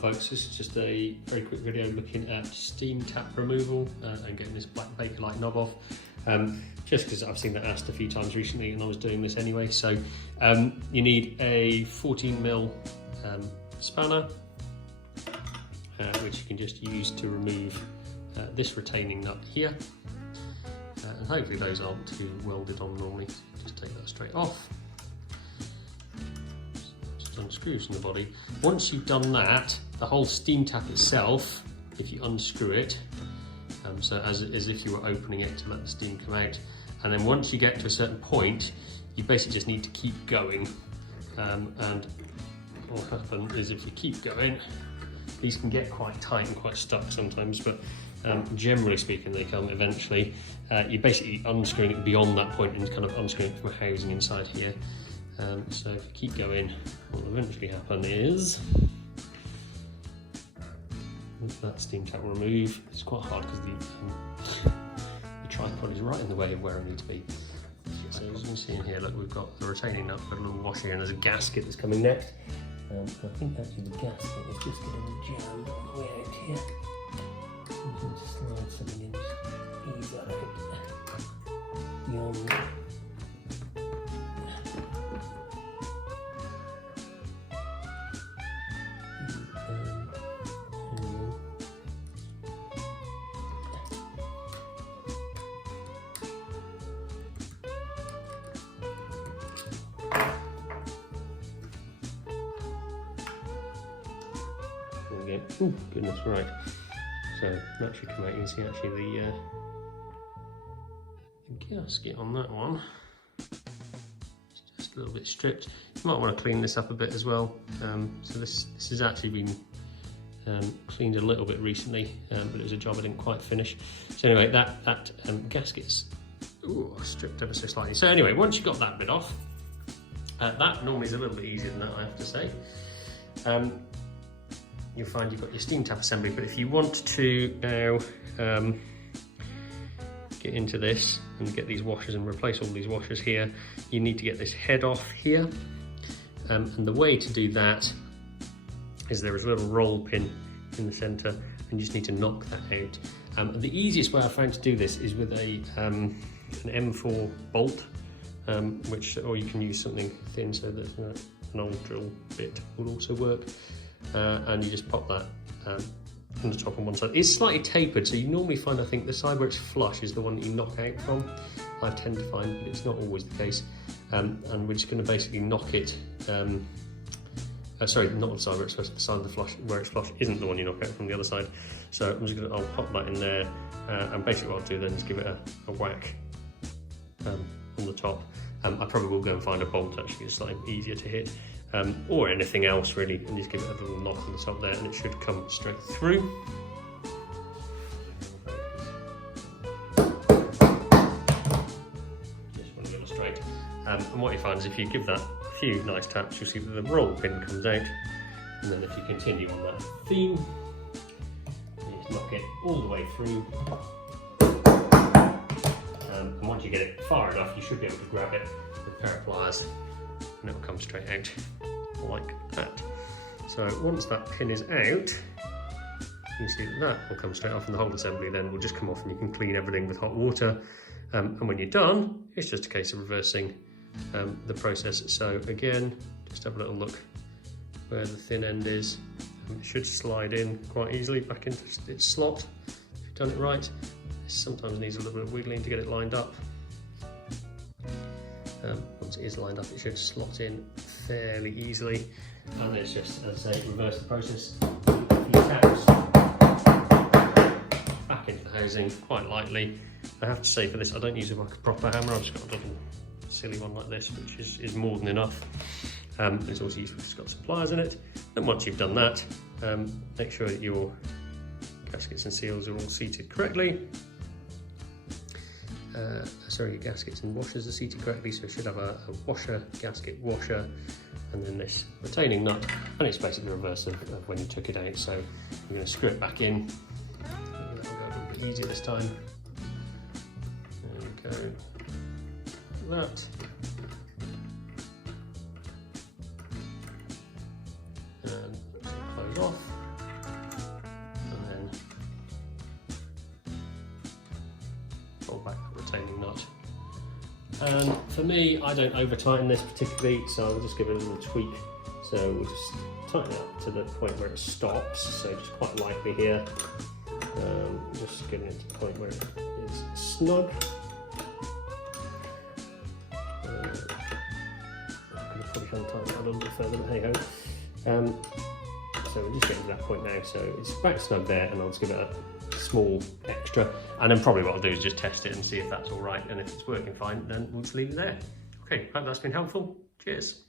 folks, this is just a very quick video looking at steam tap removal and getting this black Bakelite knob off. Just because I've seen that asked a few times recently and I was doing this anyway. So you need a 14mm spanner, which you can just use to remove this retaining nut here. And hopefully those aren't too welded on normally. Just take that straight off. Just unscrews from the body. Once you've done that, the whole steam tap itself, if you unscrew it, so as if you were opening it to let the steam come out, and then once you get to a certain point, you basically just need to keep going. And what will happen is if you keep going, these can get quite tight and quite stuck sometimes, but generally speaking they come eventually. You're basically unscrewing it beyond that point and kind of unscrewing it from a housing inside here. So if you keep going, what will eventually happen is that steam tap will remove. It's quite hard because the tripod is right in the way of where I need to be. So as you can see in here, look, we've got the retaining nut, got a little washer here, and there's a gasket that's coming next. I think actually the gasket is just getting jammed on the way out here. You can just slide something in, just ease that out beyond. Oh goodness, right. So that should come out. You can see actually the gasket on that one. It's just a little bit stripped. You might want to clean this up a bit as well. So this has actually been cleaned a little bit recently, but it was a job I didn't quite finish. So anyway, that gasket's stripped ever so slightly. So anyway, once you've got that bit off, that normally is a little bit easier than that, I have to say. You'll find you've got your steam tap assembly, but if you want to now get into this and get these washers and replace all these washers here, you need to get this head off here. And the way to do that is there is a little roll pin in the centre, and you just need to knock that out. The easiest way I found to do this is with an M4 bolt, or you can use something thin, so that an old drill bit would also work. And you just pop that on the top on one side. It's slightly tapered, so you normally find, I think, the side where it's flush is the one that you knock out from. I tend to find, but it's not always the case. And we're just going to basically knock it. Sorry, not the side where it's flush, the side of the flush where it's flush isn't the one you knock out from the other side. So I'm just I'll pop that in there, and basically what I'll do then is give it a whack on the top. I probably will go and find a bolt, actually, it's slightly easier to hit. Or anything else really, and just give it a little knock on the top there, and it should come straight through. Just want to illustrate. And what you find is if you give that a few nice taps, you'll see that the roll pin comes out, and then if you continue on that theme, you just knock it all the way through. And once you get it far enough, you should be able to grab it with a pair of pliers, and it'll come straight out like that. So once that pin is out, you see that will come straight off, and the whole assembly then will just come off, and you can clean everything with hot water. And when you're done, it's just a case of reversing the process. So again, just have a little look where the thin end is. It should slide in quite easily back into its slot if you've done it right. It sometimes needs a little bit of wiggling to get it lined up. Once it is lined up, it should slot in fairly easily, and it's just, as I say, reverse the process. A few taps back into the housing quite lightly. I have to say, for this I don't use it like a proper hammer. I've just got a little silly one like this, which is more than enough. It's also useful, it's got some pliers in it. And once you've done that, make sure that your gaskets and seals are all seated correctly. Your gaskets and washers are seated correctly, so it should have a washer, gasket, washer, and then this retaining nut, and it's basically the reverse of when you took it out. So you're going to screw it back in. That'll go a little bit easier this time. There we go. That. And close off. hold back that retaining nut. And for me, I don't over tighten this particularly, so I'll just give it a little tweak. So we'll just tighten it up to the point where it stops, so just quite lightly here. Just getting it to the point where it is snug. I could probably untighten that a little bit further, but hey ho. So we're just getting to that point now, so it's back snug there, and I'll just give it a small extra, and then probably what I'll do is just test it and see if that's all right, and if it's working fine, then we'll just leave it there. Okay, hope that's been helpful. Cheers.